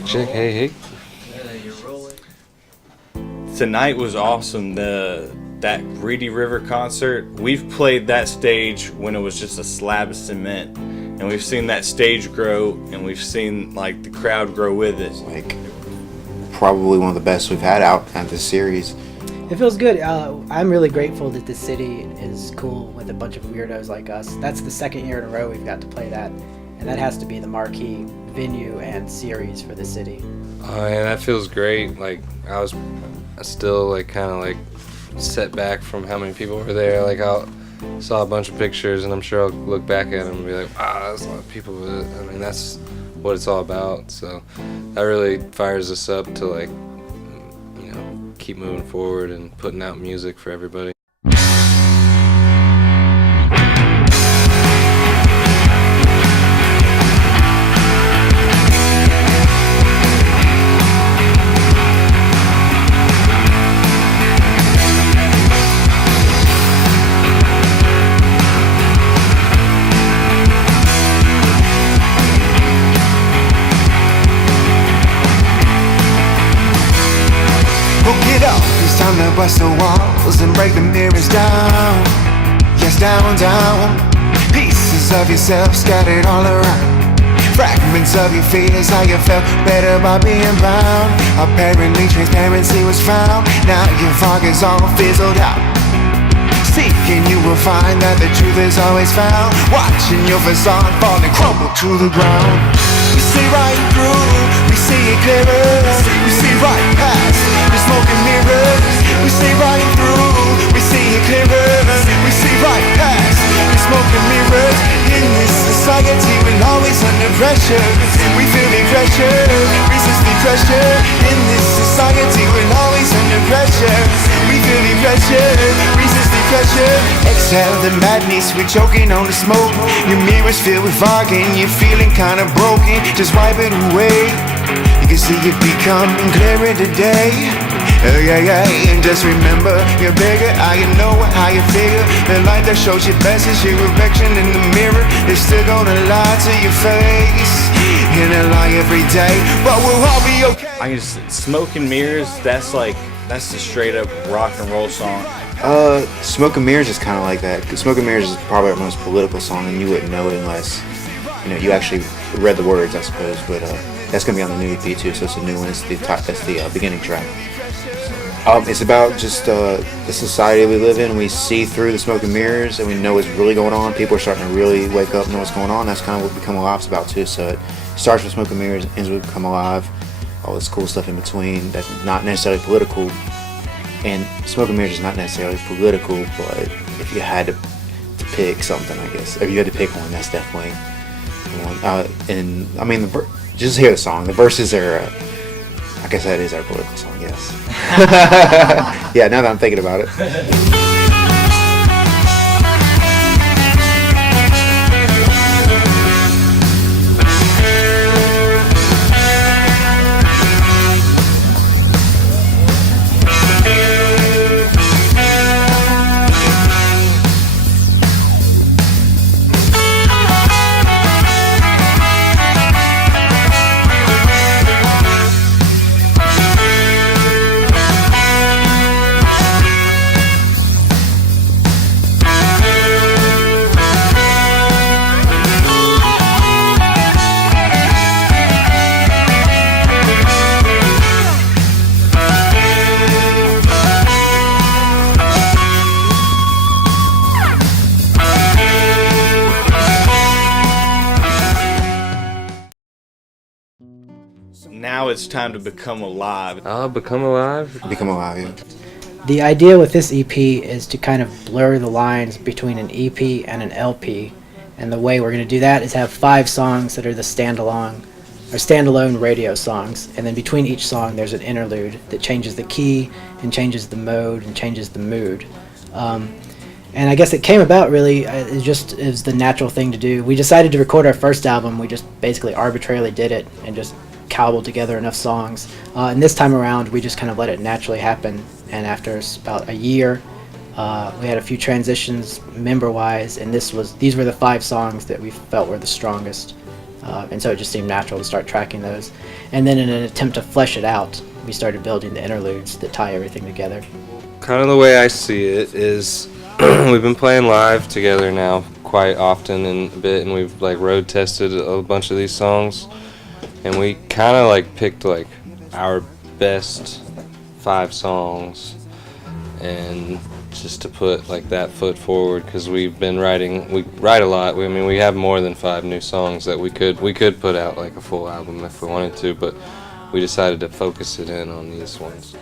Check, check. Hey, hey. Tonight was awesome. That Reedy River Concert, we've played that stage when it was just a slab of cement, and we've seen that stage grow, and we've seen like the crowd grow with it. Like probably one of the best we've had out at this series. It feels good. I'm really grateful that the city is cool with a bunch of weirdos like us. That's the second year in a row we've got to play that, and that has to be the marquee venue and series for the city. Oh, yeah, that feels great. Like I still like kind of like set back from how many people were there. Like I saw a bunch of pictures, and I'm sure I'll look back at them and be like, wow, that's a lot of people. But I mean, that's what it's all about. So that really fires us up to like, you know, keep moving forward and putting out music for everybody. Time to bust the walls and break the mirrors down. Yes, down, down. Pieces of yourself scattered all around. Fragments of your fears, how you felt better by being bound. Apparently transparency was found. Now your fog is all fizzled out. Seeking you will find that the truth is always found. Watching your facade fall and crumble to the ground. We see right through, we see it clearer. We see right past the smoke and mirrors. We see right through, we see it clearer. We see right past the smoke and mirrors. In this society we're always under pressure. We feel the pressure, resist the pressure. In this society we're always under pressure. We feel the pressure, resist the pressure. Exhale the madness, we're choking on the smoke. Your mirror's filled with fog and you're feeling kinda broken. Just wipe it away. You can see it becoming clearer today. Yeah, yeah, and just remember, you're bigger, how you know it, how you figure. The light that shows your best is your reflection in the mirror. It's still gonna lie to your face, and a lie every day, but we'll all be okay. I just Smoke and Mirrors. That's the straight up rock and roll song. Smoke and Mirrors is kind of like that. Smoke and Mirrors is probably our most political song, and you wouldn't know it unless you actually read the words, I suppose. But that's gonna be on the new EP too, so it's a new one. That's the beginning track. It's about just the society we live in. We see through the smoke and mirrors, and we know what's really going on. People are starting to really wake up and know what's going on. That's kind of what Become Alive's about too. So it starts with smoke and mirrors, ends with Become Alive. All this cool stuff in between that's not necessarily political. And smoke and mirrors is not necessarily political, but if you had to pick something, I guess, if you had to pick one, that's definitely one. And I mean, just hear the song. The verses are. I guess that is our political song, yes. Yeah, now that I'm thinking about it. Now it's time to become alive. Become Alive? Become Alive, yeah. The idea with this EP is to kind of blur the lines between an EP and an LP. And the way we're going to do that is have 5 songs that are the standalone radio songs. And then between each song there's an interlude that changes the key and changes the mode and changes the mood. And I guess it came about really, it just is the natural thing to do. We decided to record our first album. We just basically arbitrarily did it and just cobbled together enough songs. And this time around, we just kind of let it naturally happen. And after about a year, we had a few transitions member-wise, and these were the 5 songs that we felt were the strongest. And so it just seemed natural to start tracking those. And then in an attempt to flesh it out, we started building the interludes that tie everything together. Kind of the way I see it is we've been playing live together now quite often and a bit, and we've like road tested a bunch of these songs, and we kind of like picked like our best 5 songs and just to put like that foot forward, because we write a lot. We have more than 5 new songs that we could put out like a full album if we wanted to, but we decided to focus it in on these ones.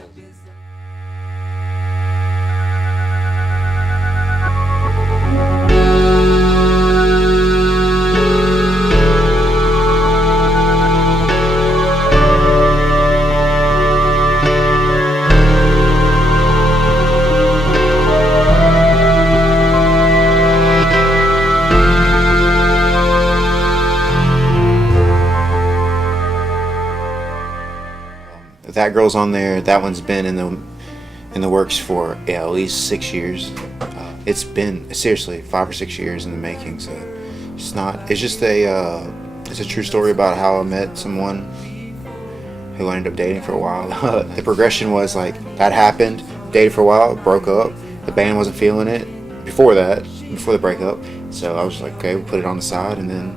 That Girl's on there. That one's been in the works for at least 6 years. It's been seriously 5 or 6 years in the making. So it's just a true story about how I met someone who I ended up dating for a while. The progression was like that happened, dated for a while, broke up. The band wasn't feeling it before the breakup. So I was like, okay, we'll put it on the side, and then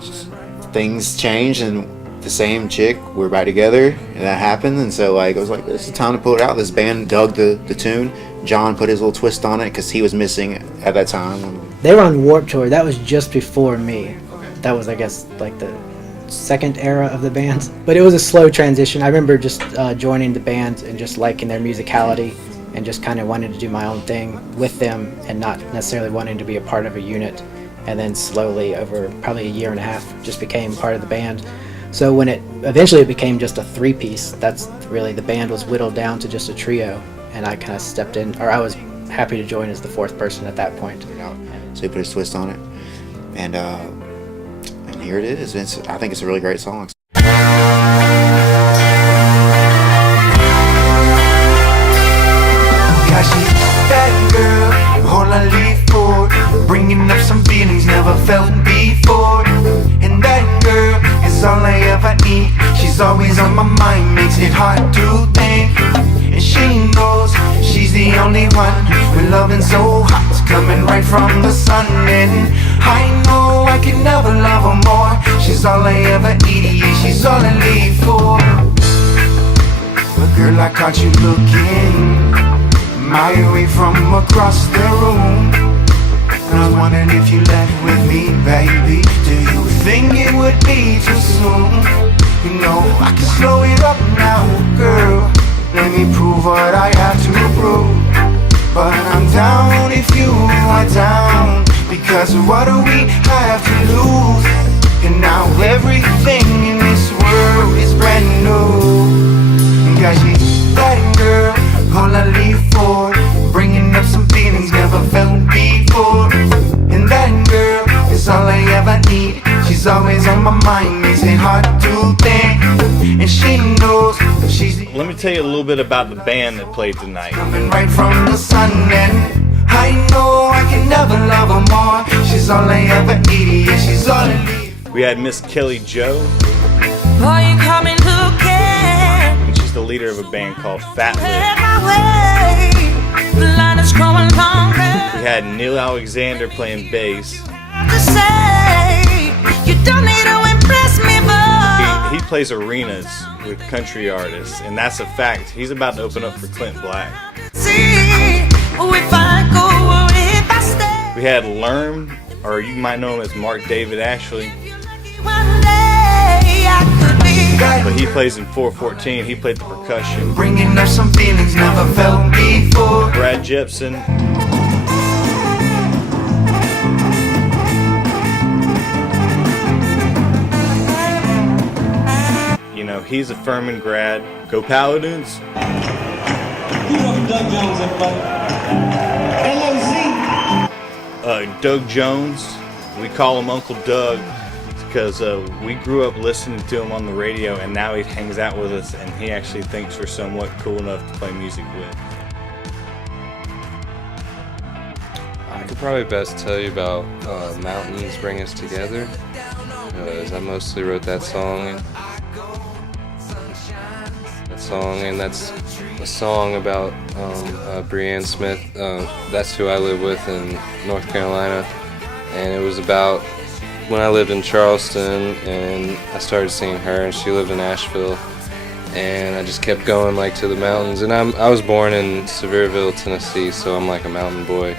just things changed, and the same chick, we're back together, and that happened. And so like I was like, this is time to pull it out. This band dug the tune. John put his little twist on it because he was missing at that time. They were on Warped Tour. That was just before me. That was, I guess, like the second era of the band. But it was a slow transition. I remember just joining the band and just liking their musicality and just kind of wanting to do my own thing with them and not necessarily wanting to be a part of a unit. And then slowly, over probably a year and a half, just became part of the band. So when it eventually became just a 3-piece, that's really, the band was whittled down to just a trio, and I kind of stepped in, or I was happy to join as the 4th person at that point. So he put his twist on it, and here it is. I think it's a really great song. Cause she's that girl, all I live for, bringing up some feelings never felt before. And that girl is all I ever need. She's always on my mind, makes it hard to think. And she knows she's the only one. We're loving so hot, it's coming right from the sun. And I know I can never love her more. She's all I ever need, yeah, she's all I live for. But girl, I caught you looking my way from across the room. And I was wondering if you left with me, baby. Do you think it would be too soon? I can slow it up now, girl. Let me prove what I have to prove. But I'm down if you are down, because what do we have to lose? And now everything in this world is brand new. Got you, that girl, all I live for, bringing up some feelings never felt before. And that girl is all I ever need. She's always on my mind, makes it hard to think. And she knows she's the... Let me tell you a little bit about the band that played tonight. Coming right from the sun, and I know I can never love her more. She's all I ever need, yeah, she's all I need. We had Miss Kelly Joe. Boy, you caught me looking. And she's the leader of a band called Phat. The line is growing longer. We had Neil Alexander playing bass. To say, you don't need to impress me, boy. He plays arenas with country artists, and that's a fact. He's about to open up for Clint Black. See, if I go or if I stay. We had Lerm, or you might know him as Mark David Ashley. One day I could be. But he plays in 414. He played the percussion. Bringing up some feelings never felt before. Brad Jepson. He's a Furman grad. Go Paladins. You know Doug Jones, everybody. L.O.Z. Doug Jones. We call him Uncle Doug because we grew up listening to him on the radio, and now he hangs out with us, and he actually thinks we're somewhat cool enough to play music with. I could probably best tell you about Mountains Bring Us Together, as I mostly wrote that song. And that's a song about Brianne Smith. That's who I live with in North Carolina. And it was about when I lived in Charleston and I started seeing her, and she lived in Asheville. And I just kept going like to the mountains. And I was born in Sevierville, Tennessee, so I'm like a mountain boy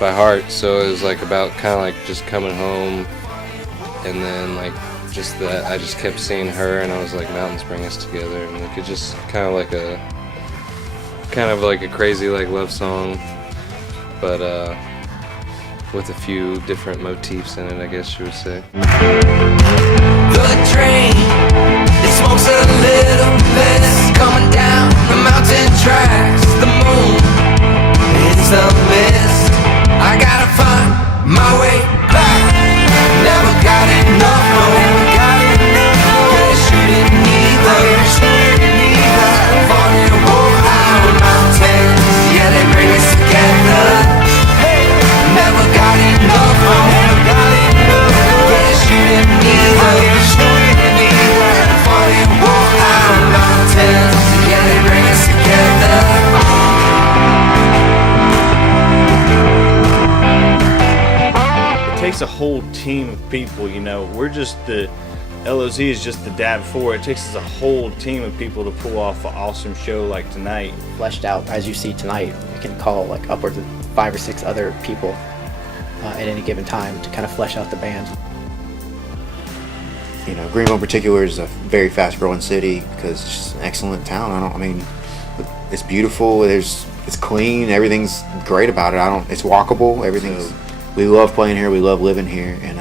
by heart. So it was like about kind of like just coming home, and then like just that I just kept seeing her, and I was like, mountains bring us together, and like it just kind of like a crazy like love song, but with a few different motifs in it, I guess you would say. The train, it smokes a little less, coming down the mountain tracks. The moon, it's a mist. I gotta find my way back. Never got enough, no. You're shooting neither. Falling whole out mountains, yeah, they bring us together. Never got enough, no. You're shooting neither. Falling whole out mountains, yeah, they bring us together. It takes a whole team of people, you know. We're just the L.O.Z is just the dab four. It takes us a whole team of people to pull off an awesome show like tonight. Fleshed out, as you see tonight, you can call like upwards of 5 or 6 other people at any given time to kind of flesh out the band. You know, Greenville in particular is a very fast-growing city because it's just an excellent town. It's beautiful. It's clean. Everything's great about it. It's walkable. Everything's. We love playing here. We love living here, and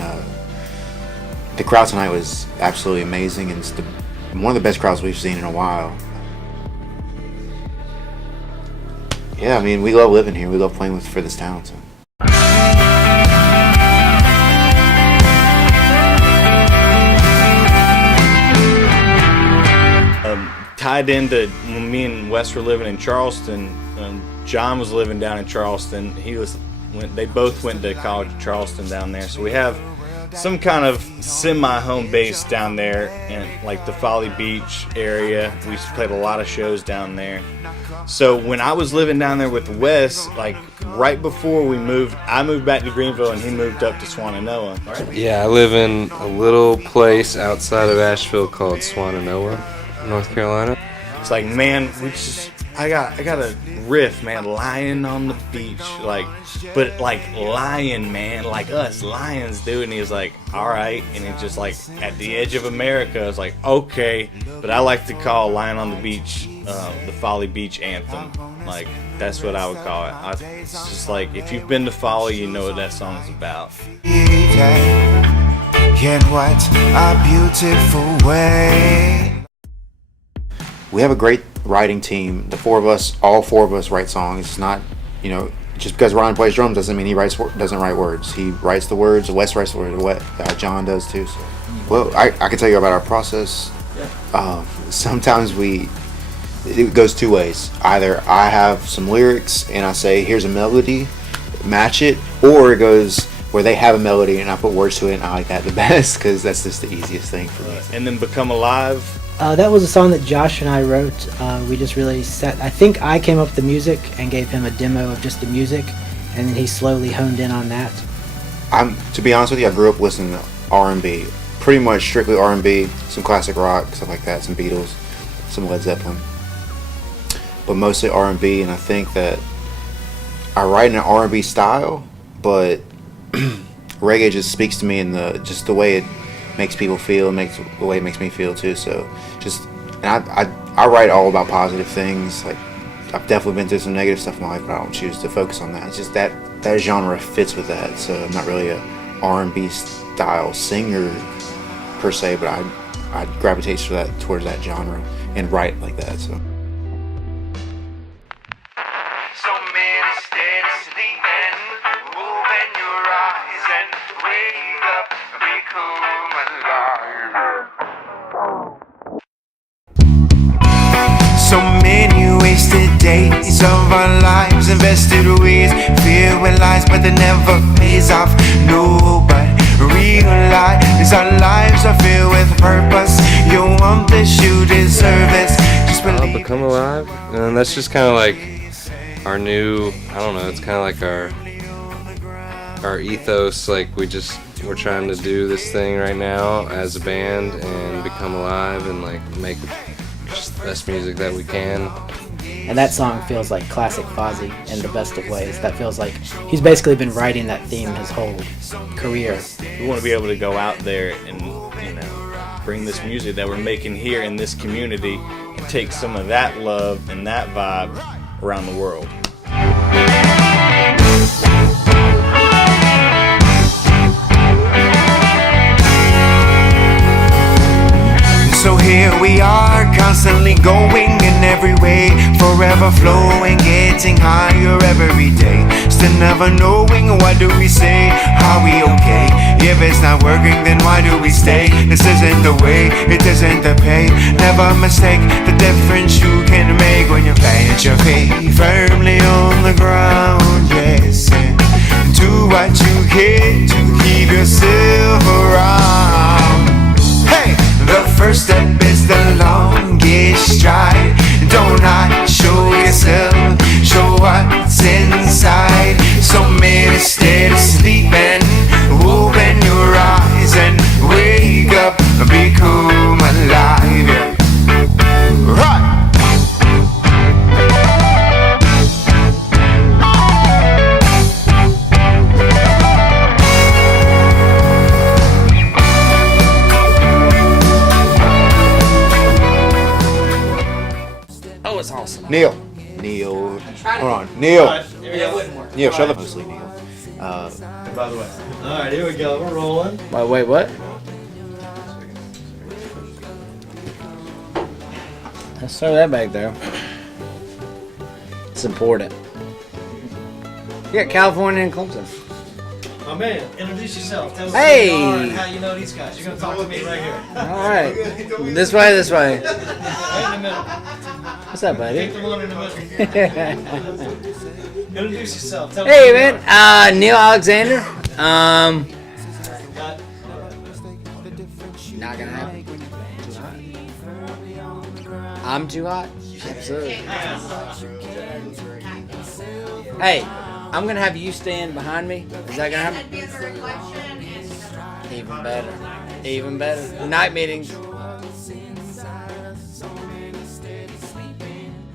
the crowd tonight was absolutely amazing, and it's one of the best crowds we've seen in a while. Yeah, I mean, we love living here. We love playing for this town. So. Tied into when me and Wes were living in Charleston, John was living down in Charleston. They both went to college in Charleston down there, so we have some kind of semi-home base down there in like the Folly Beach area. We played a lot of shows down there. So when I was living down there with Wes, like right before I moved back to Greenville and he moved up to Swannanoa. Yeah, I live in a little place outside of Asheville called Swannanoa, North Carolina. It's like, man, I got a riff, man, lying on the beach, but lion, man, like us lions do. And he was like, all right, and it's just like at the edge of America. It's like, okay, but I like to call lying on the beach the Folly Beach anthem. Like that's what I would call it. It's just like if you've been to Folly, you know what that song's about. Yet what a beautiful way. We have a great writing team. All four of us write songs. It's not, just because Ryan plays drums doesn't mean he doesn't write words. He writes the words. Wes writes the words. John does too. So. Well, I can tell you about our process. Sometimes it goes two ways. Either I have some lyrics and I say, here's a melody, match it, or it goes where they have a melody and I put words to it, and I like that the best because that's just the easiest thing for me. And then Become Alive. That was a song that Josh and I wrote. We just really I think I came up with the music and gave him a demo of just the music, and then he slowly honed in on that. To be honest with you, I grew up listening to R&B, pretty much strictly R&B, some classic rock, stuff like that, some Beatles, some Led Zeppelin, but mostly R&B. And I think that I write in an R&B style, but reggae just speaks to me in the way it makes people feel, the way it makes me feel too. So I write all about positive things. Like I've definitely been through some negative stuff in my life, but I don't choose to focus on that. It's just that genre fits with that. So I'm not really a R&B style singer per se, but I gravitate towards that genre and write like that. So. So many steps sleeping, open your eyes and wake up, become alive. So many wasted days years of our lives invested with fear with lies, but that never pays off. No, but realize our lives are filled with purpose. You want this, you deserve this. Just believe. Become Alive, and that's just kind of like our new, I don't know, it's kind of like our ethos. Like we're trying to do this thing right now as a band and become alive and like make just the best music that we can. And that song feels like classic Fozzy in the best of ways. That feels like he's basically been writing that theme his whole career. We want to be able to go out there and, you know, bring this music that we're making here in this community and take some of that love and that vibe around the world. So here we are, constantly going in every way, forever flowing, getting higher every day. Still never knowing what do we say, are we okay? If it's not working, then why do we stay? This isn't the way, it isn't the pay. Never mistake the difference you can make when you plant your feet firmly on the ground. Yes, and do what you can to keep yourself around. Hey! The first step is the longest stride. Don't not show yourself, show what's inside. So many steady sleeping. Open your eyes and wake up, become alive. Yeah. Right. Awesome. Neil. Hold on. Neil. Neil, shut up. Mostly Neil. By the way. Alright, here we go. We're rolling. Wait, what? Let's throw that back there. It's important. You got California and Clemson. My man, introduce yourself. Tell us Hey! who you are and how you know these guys. You're going to talk to me right here. All right. This way. Right in the middle. What's up, buddy? Take the one in the middle. Introduce yourself. Tell Hey, us who you man. Neil Alexander. are. Not gonna happen. I'm too hot. Absolutely. Hey, I'm gonna have you stand behind me. Is that gonna happen? Even better. Even better. Night meetings.